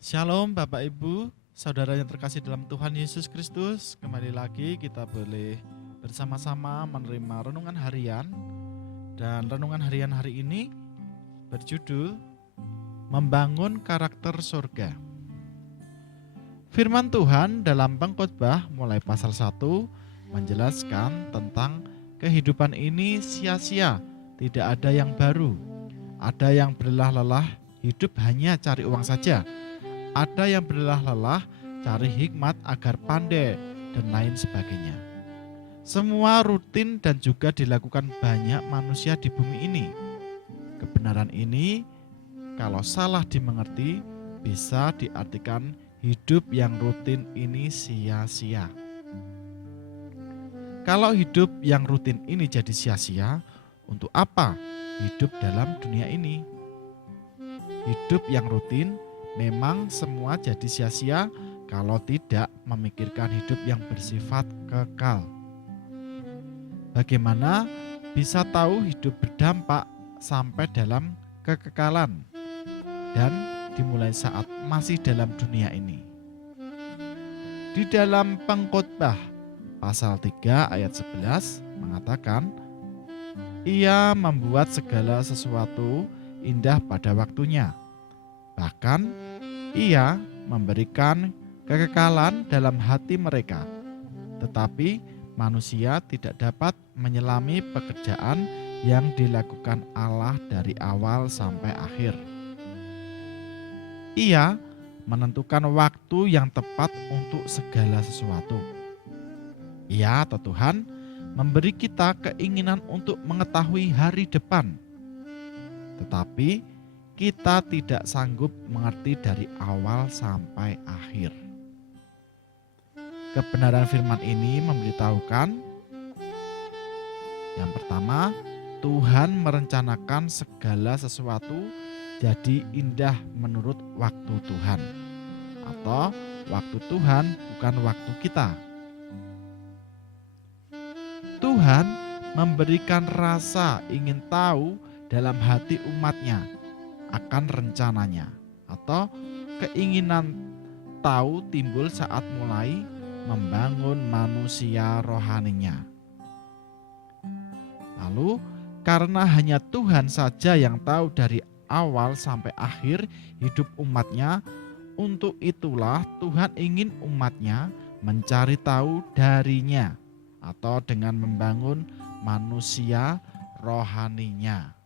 Shalom Bapak Ibu, saudara yang terkasih dalam Tuhan Yesus Kristus. Kembali lagi kita boleh bersama-sama menerima renungan harian. Dan renungan harian hari ini berjudul Membangun Karakter Surga. Firman Tuhan dalam Pengkhotbah mulai pasal 1 menjelaskan tentang kehidupan ini sia-sia, tidak ada yang baru. Ada yang berlelah-lelah, hidup hanya cari uang saja. Ada yang berlelah-lelah cari hikmat agar pandai dan lain sebagainya. Semua rutin dan juga dilakukan banyak manusia di bumi ini. Kebenaran ini kalau salah dimengerti bisa diartikan hidup yang rutin ini sia-sia. Kalau hidup yang rutin ini jadi sia-sia, untuk apa hidup dalam dunia ini? Hidup yang rutin memang semua jadi sia-sia kalau tidak memikirkan hidup yang bersifat kekal. Bagaimana bisa tahu hidup berdampak sampai dalam kekekalan dan dimulai saat masih dalam dunia ini? Di dalam Pengkhotbah pasal 3 ayat 11 mengatakan, Ia membuat segala sesuatu indah pada waktunya. Bahkan Ia memberikan kekekalan dalam hati mereka. Tetapi manusia tidak dapat menyelami pekerjaan yang dilakukan Allah dari awal sampai akhir. Ia menentukan waktu yang tepat untuk segala sesuatu. Ia atau Tuhan memberi kita keinginan untuk mengetahui hari depan. Tetapi kita tidak sanggup mengerti dari awal sampai akhir. Kebenaran firman ini memberitahukan, yang pertama, Tuhan merencanakan segala sesuatu jadi indah menurut waktu Tuhan. Atau waktu Tuhan bukan waktu kita. Tuhan memberikan rasa ingin tahu dalam hati umatnya akan rencananya, atau keinginan tahu timbul saat mulai membangun manusia rohaninya. Lalu karena hanya Tuhan saja yang tahu dari awal sampai akhir hidup umatnya, untuk itulah Tuhan ingin umatnya mencari tahu darinya, atau dengan membangun manusia rohaninya.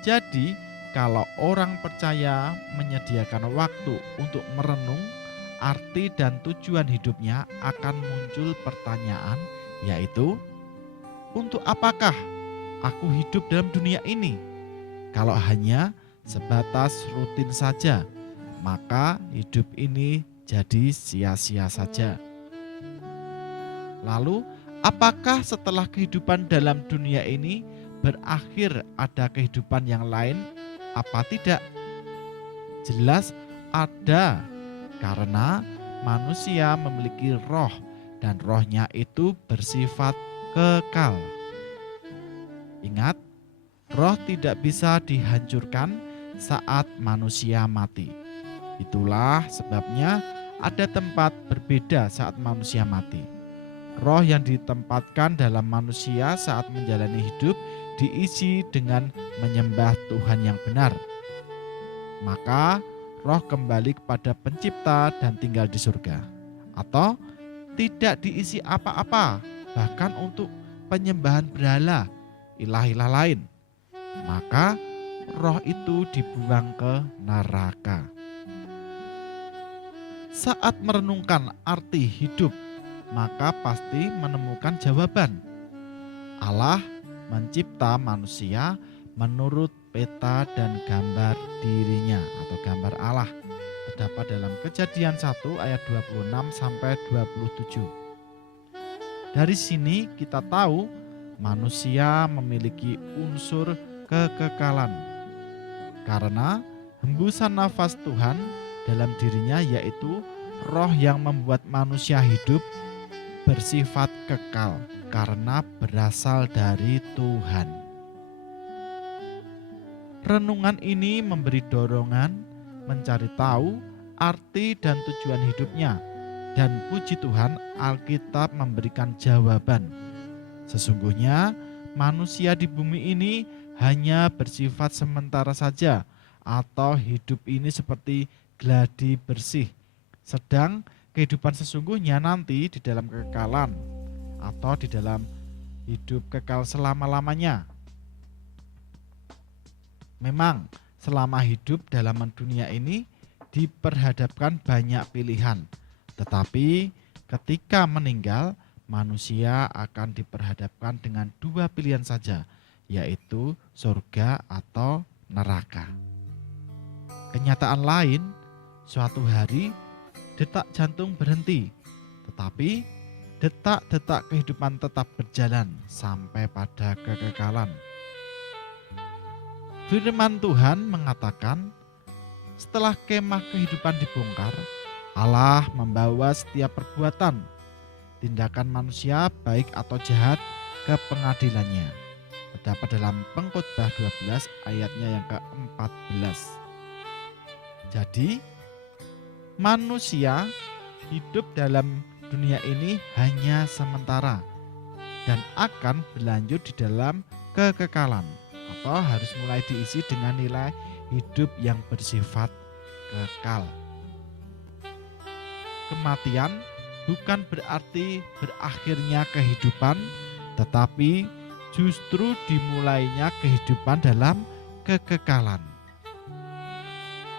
Jadi kalau orang percaya menyediakan waktu untuk merenung arti dan tujuan hidupnya, akan muncul pertanyaan, yaitu, untuk apakah aku hidup dalam dunia ini? Kalau hanya sebatas rutin saja, maka hidup ini jadi sia-sia saja. Lalu, apakah setelah kehidupan dalam dunia ini berakhir ada kehidupan yang lain? Apa tidak? Jelas ada, karena manusia memiliki roh dan rohnya itu bersifat kekal. Ingat, roh tidak bisa dihancurkan saat manusia mati. Itulah sebabnya ada tempat berbeda saat manusia mati. Roh yang ditempatkan dalam manusia saat menjalani hidup diisi dengan menyembah Tuhan yang benar. Maka roh kembali kepada pencipta dan tinggal di surga. Atau tidak diisi apa-apa, bahkan untuk penyembahan berhala, ilah-ilah lain. Maka roh itu dibuang ke neraka. Saat merenungkan arti hidup, maka pasti menemukan jawaban. Allah mencipta manusia menurut peta dan gambar dirinya atau gambar Allah. Terdapat dalam Kejadian 1 ayat 26 sampai 27. Dari sini kita tahu manusia memiliki unsur kekekalan. Karena hembusan nafas Tuhan dalam dirinya, yaitu roh yang membuat manusia hidup, bersifat kekal karena berasal dari Tuhan. Renungan ini memberi dorongan mencari tahu arti dan tujuan hidupnya. Dan puji Tuhan, Alkitab memberikan jawaban. Sesungguhnya manusia di bumi ini hanya bersifat sementara saja, atau hidup ini seperti gladi bersih. Sedang kehidupan sesungguhnya nanti di dalam kekekalan atau di dalam hidup kekal selama-lamanya. Memang selama hidup dalam dunia ini diperhadapkan banyak pilihan, tetapi ketika meninggal manusia akan diperhadapkan dengan dua pilihan saja, yaitu surga atau neraka. Kenyataan lain, suatu hari detak jantung berhenti, tetapi detak-detak kehidupan tetap berjalan sampai pada kekekalan. Firman Tuhan mengatakan, setelah kemah kehidupan dibongkar, Allah membawa setiap perbuatan, tindakan manusia baik atau jahat ke pengadilannya. Terdapat dalam Pengkhotbah 12 ayatnya yang ke-14. Jadi, manusia hidup dalam dunia ini hanya sementara dan akan berlanjut di dalam kekekalan, atau harus mulai diisi dengan nilai hidup yang bersifat kekal. Kematian bukan berarti berakhirnya kehidupan, tetapi justru dimulainya kehidupan dalam kekekalan.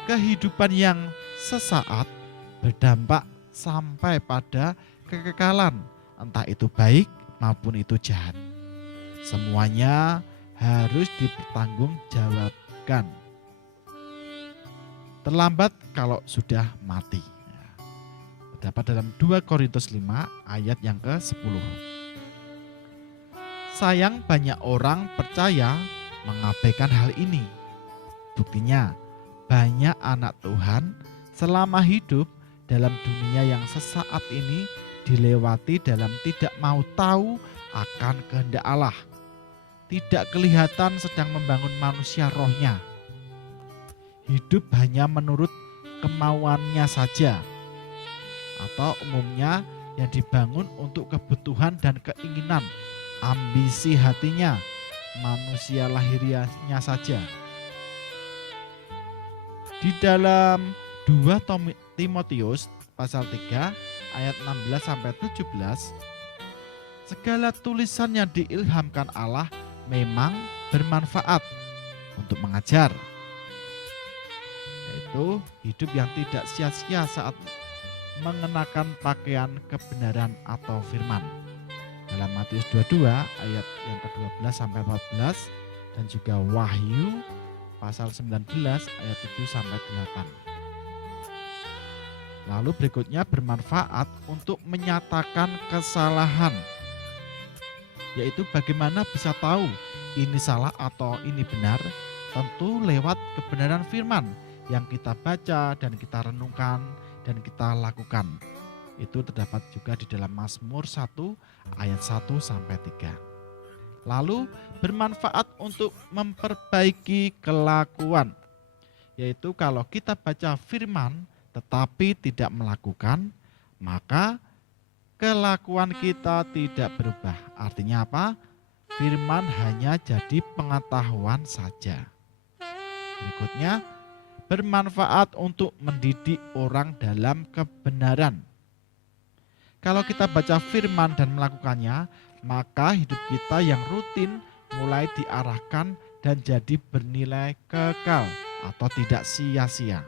Kehidupan yang sesaat berdampak sampai pada kekekalan, entah itu baik maupun itu jahat. Semuanya harus dipertanggungjawabkan. Terlambat kalau sudah mati. Terdapat dalam 2 Korintus 5 ayat yang ke-10. Sayang banyak orang percaya mengabaikan hal ini. Buktinya banyak anak Tuhan selama hidup dalam dunia yang sesaat ini dilewati dalam tidak mau tahu akan kehendak Allah. Tidak kelihatan sedang membangun manusia rohnya. Hidup hanya menurut kemauannya saja, atau umumnya yang dibangun untuk kebutuhan dan keinginan, ambisi hatinya, manusia lahiriahnya saja. Di dalam 2 Timotius pasal 3 ayat 16-17, segala tulisan yang diilhamkan Allah memang bermanfaat untuk mengajar, yaitu hidup yang tidak sia-sia saat mengenakan pakaian kebenaran atau firman. Dalam Matius 22 ayat yang ke-12-14 dan juga Wahyu pasal 19 ayat 7-8. Lalu berikutnya bermanfaat untuk menyatakan kesalahan, yaitu bagaimana bisa tahu ini salah atau ini benar, tentu lewat kebenaran firman yang kita baca dan kita renungkan dan kita lakukan. Itu terdapat juga di dalam Mazmur 1 ayat 1-3. Lalu bermanfaat untuk memperbaiki kelakuan, yaitu kalau kita baca firman tetapi tidak melakukan, maka kelakuan kita tidak berubah. Artinya apa? Firman hanya jadi pengetahuan saja. Berikutnya, bermanfaat untuk mendidik orang dalam kebenaran. Kalau kita baca firman dan melakukannya, maka hidup kita yang rutin mulai diarahkan dan jadi bernilai kekal atau tidak sia-sia.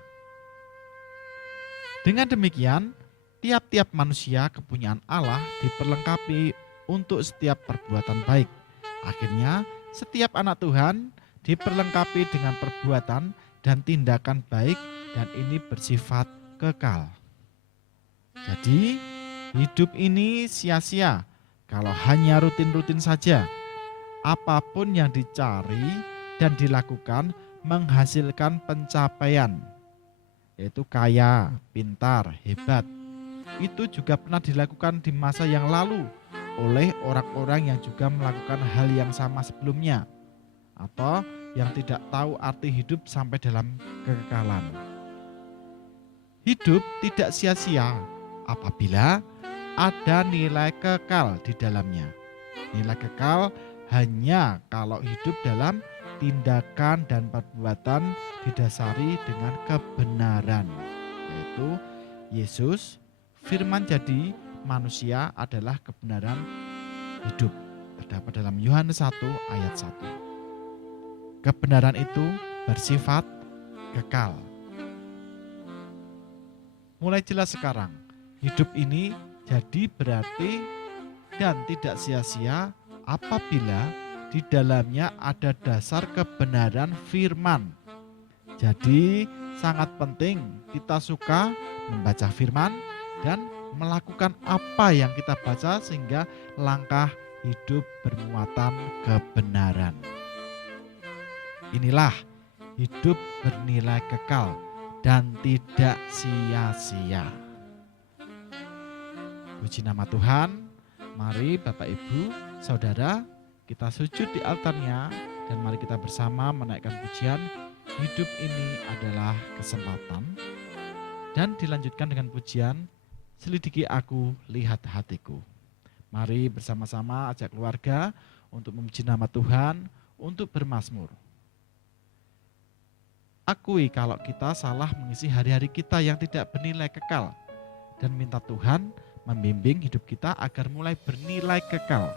Dengan demikian, tiap-tiap manusia kepunyaan Allah diperlengkapi untuk setiap perbuatan baik. Akhirnya, setiap anak Tuhan diperlengkapi dengan perbuatan dan tindakan baik, dan ini bersifat kekal. Jadi, hidup ini sia-sia kalau hanya rutin-rutin saja. Apapun yang dicari dan dilakukan menghasilkan pencapaian, yaitu kaya, pintar, hebat. Itu juga pernah dilakukan di masa yang lalu oleh orang-orang yang juga melakukan hal yang sama sebelumnya, atau yang tidak tahu arti hidup sampai dalam kekekalan. Hidup tidak sia-sia apabila ada nilai kekal di dalamnya. Nilai kekal hanya kalau hidup dalam tindakan dan perbuatan didasari dengan kebenaran, yaitu Yesus, firman jadi manusia adalah kebenaran hidup. Terdapat dalam Yohanes 1 ayat 1. Kebenaran itu bersifat kekal. Mulai jelas sekarang, hidup ini jadi berarti dan tidak sia-sia apabila di dalamnya ada dasar kebenaran firman. Jadi sangat penting kita suka membaca firman dan melakukan apa yang kita baca sehingga langkah hidup bermuatan kebenaran. Inilah hidup bernilai kekal dan tidak sia-sia. Puji nama Tuhan. Mari Bapak Ibu, Saudara, kita sujud di altarnya dan mari kita bersama menaikkan pujian. Hidup ini adalah kesempatan. Dan dilanjutkan dengan pujian, selidiki aku, lihat hatiku. Mari bersama-sama ajak keluarga untuk memuji nama Tuhan, untuk bermazmur. Akui kalau kita salah mengisi hari-hari kita yang tidak bernilai kekal dan minta Tuhan membimbing hidup kita agar mulai bernilai kekal.